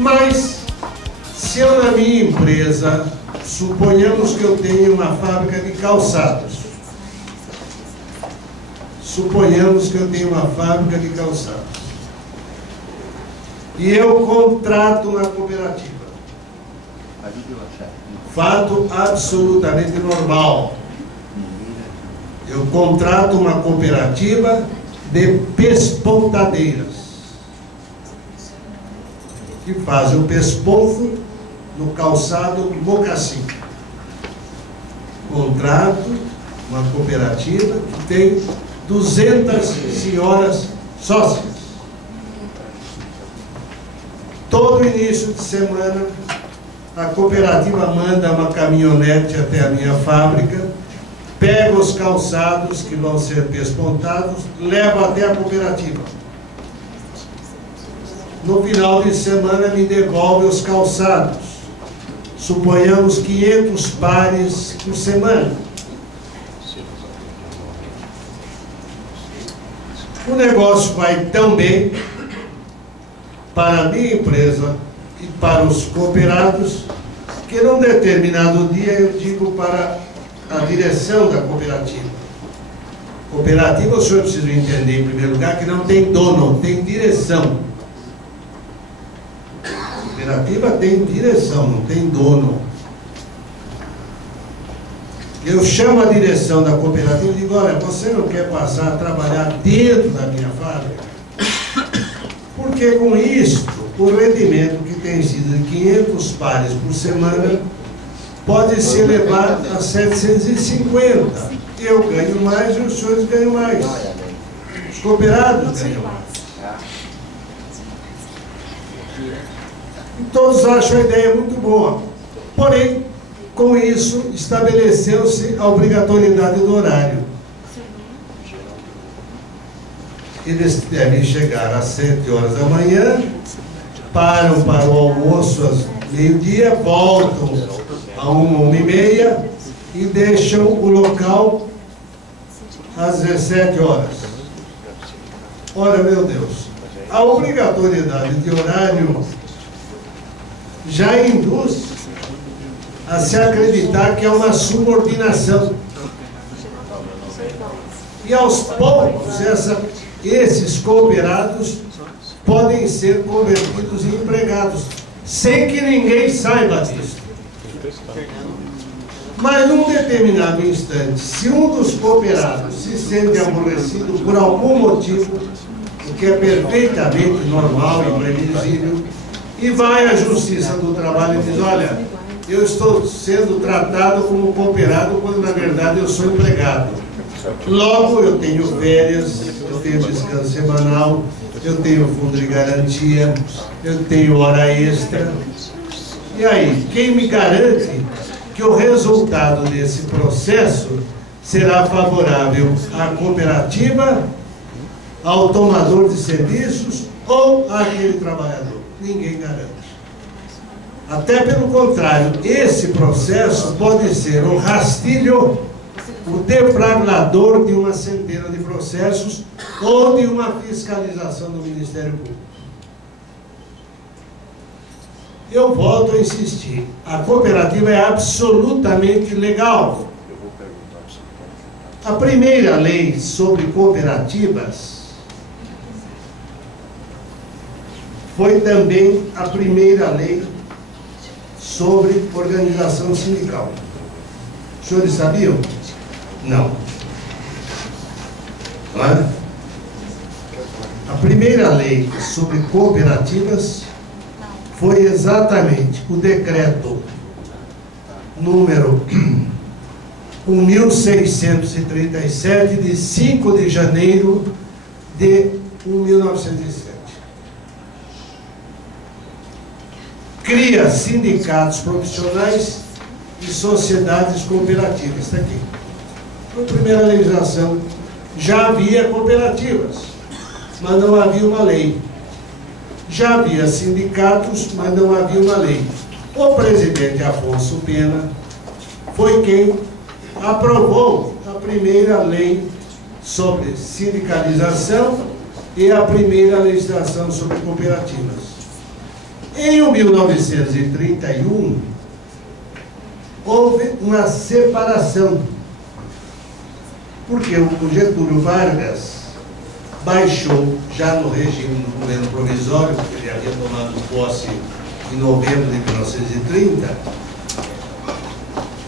Mas, se eu na minha empresa, suponhamos que eu tenho uma fábrica de calçados. Suponhamos que eu tenho uma fábrica de calçados. E eu contrato uma cooperativa. Fato absolutamente normal. Eu contrato uma cooperativa de pespontadeiras, que fazem o pesponto no calçado mocassim. Contrato uma cooperativa que tem 200 senhoras sócias. Todo início de semana, a cooperativa manda uma caminhonete até a minha fábrica, pega os calçados que vão ser pespontados, leva até a cooperativa. No final de semana me devolve os calçados. Suponhamos 500 pares por semana. O negócio vai tão bem para a minha empresa e para os cooperados que num determinado dia eu digo para a direção da cooperativa: cooperativa, o senhor precisa entender em primeiro lugar que não tem dono, tem direção. Cooperativa tem direção, não tem dono. Eu chamo a direção da cooperativa e digo: olha, você não quer passar a trabalhar dentro da minha fábrica? Porque com isto, o rendimento que tem sido de 500 pares por semana pode ser elevado a 750. Eu ganho mais e os senhores ganham mais. Os cooperados ganham mais. E todos acham a ideia muito boa. Porém, com isso, estabeleceu-se a obrigatoriedade do horário. Eles devem chegar às 7 horas da manhã, param para o almoço às meio-dia, voltam a 1h30 e deixam o local às 17 horas. Ora, meu Deus, a obrigatoriedade de horário já induz a se acreditar que é uma subordinação. E aos poucos, esses cooperados podem ser convertidos em empregados, sem que ninguém saiba disso. Mas num determinado instante, se um dos cooperados se sente aborrecido por algum motivo, o que é perfeitamente normal e previsível, e vai à Justiça do Trabalho e diz: olha, eu estou sendo tratado como cooperado quando na verdade eu sou empregado. Logo eu tenho férias, eu tenho descanso semanal, eu tenho fundo de garantia, eu tenho hora extra. E aí, quem me garante que o resultado desse processo será favorável à cooperativa, ao tomador de serviços ou àquele trabalhador? Ninguém garante. Até pelo contrário, esse processo pode ser o rastilho, o deflagrador de uma centena de processos ou de uma fiscalização do Ministério Público. Eu volto a insistir, a cooperativa é absolutamente legal. A primeira lei sobre cooperativas foi também a primeira lei sobre organização sindical. Os senhores sabiam? Não. Não é? A primeira lei sobre cooperativas foi exatamente o decreto número 1637, de 5 de janeiro de 1907. Cria sindicatos profissionais e sociedades cooperativas. Está aqui. Na primeira legislação já havia cooperativas, mas não havia uma lei. Já havia sindicatos, mas não havia uma lei. O presidente Afonso Pena foi quem aprovou a primeira lei sobre sindicalização e a primeira legislação sobre cooperativas. Em 1931, houve uma separação, porque o Getúlio Vargas baixou, já no regime do governo provisório, porque ele havia tomado posse em novembro de 1930,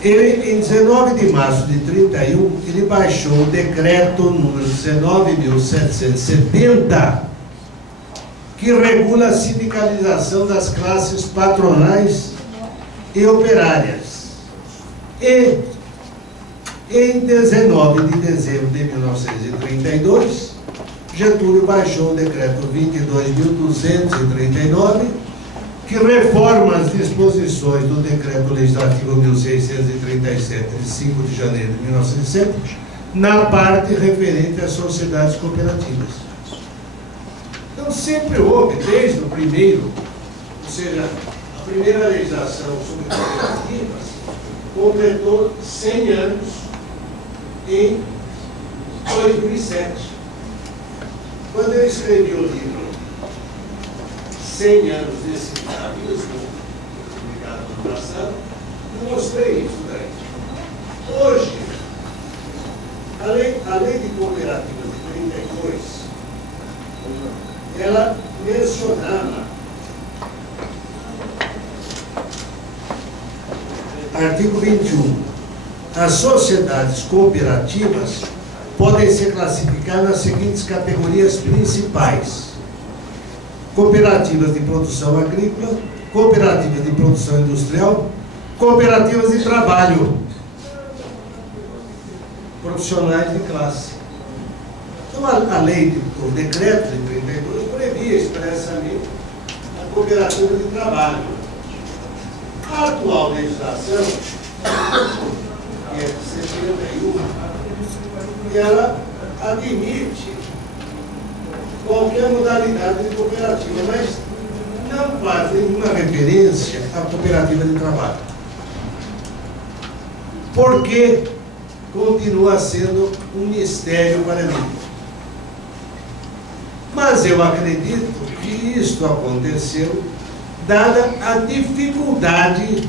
ele, em 19 de março de 31, ele baixou o decreto número 19.770, que regula a sindicalização das classes patronais e operárias. E, em 19 de dezembro de 1932, Getúlio baixou o decreto 22.239, que reforma as disposições do decreto legislativo 1637, de 5 de janeiro de 1907, na parte referente às sociedades cooperativas. Então, sempre houve, desde o primeiro, ou seja, a primeira legislação sobre cooperativas completou 100 anos em 2007. Quando eu escrevi o livro 100 anos de sindicalismo, publicado no ano passado, eu mostrei isso daí. Hoje, a lei de cooperativas de 32, ela mencionava, artigo 21, as sociedades cooperativas podem ser classificadas nas seguintes categorias principais: cooperativas de produção agrícola, cooperativas de produção industrial, cooperativas de trabalho, profissionais de classe. Então, a lei, o decreto de 32, previa expressamente a cooperativa de trabalho. A atual legislação, que é de 71, ela admite qualquer modalidade de cooperativa, mas não faz nenhuma referência à cooperativa de trabalho. Porque continua sendo um mistério para mim. Mas eu acredito que isto aconteceu dada a dificuldade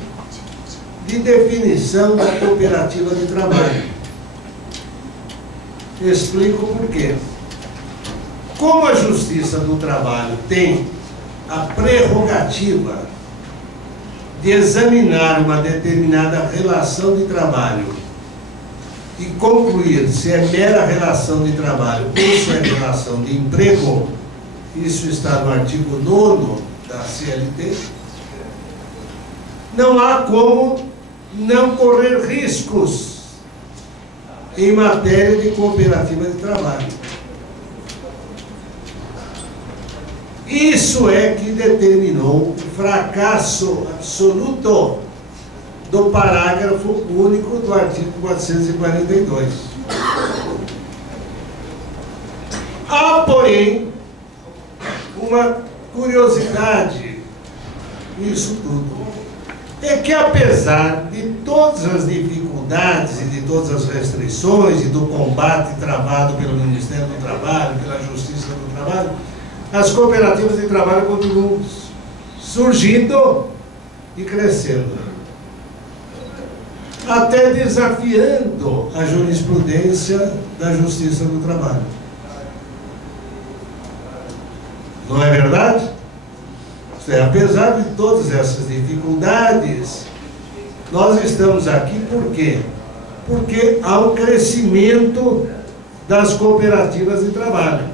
de definição da cooperativa de trabalho. Explico por quê. Como a Justiça do Trabalho tem a prerrogativa de examinar uma determinada relação de trabalho e concluir se é mera relação de trabalho ou se é relação de emprego, isso está no artigo 9º da CLT, não há como não correr riscos em matéria de cooperativa de trabalho. Isso é que determinou o fracasso absoluto do parágrafo único do artigo 442. Há, porém, uma curiosidade nisso tudo. É que, apesar de todas as dificuldades e de todas as restrições e do combate travado pelo Ministério do Trabalho, pela Justiça do Trabalho, as cooperativas de trabalho continuam surgindo e crescendo, até desafiando a jurisprudência da Justiça do Trabalho. Não é verdade? Apesar de todas essas dificuldades, nós estamos aqui por quê? Porque há um crescimento das cooperativas de trabalho.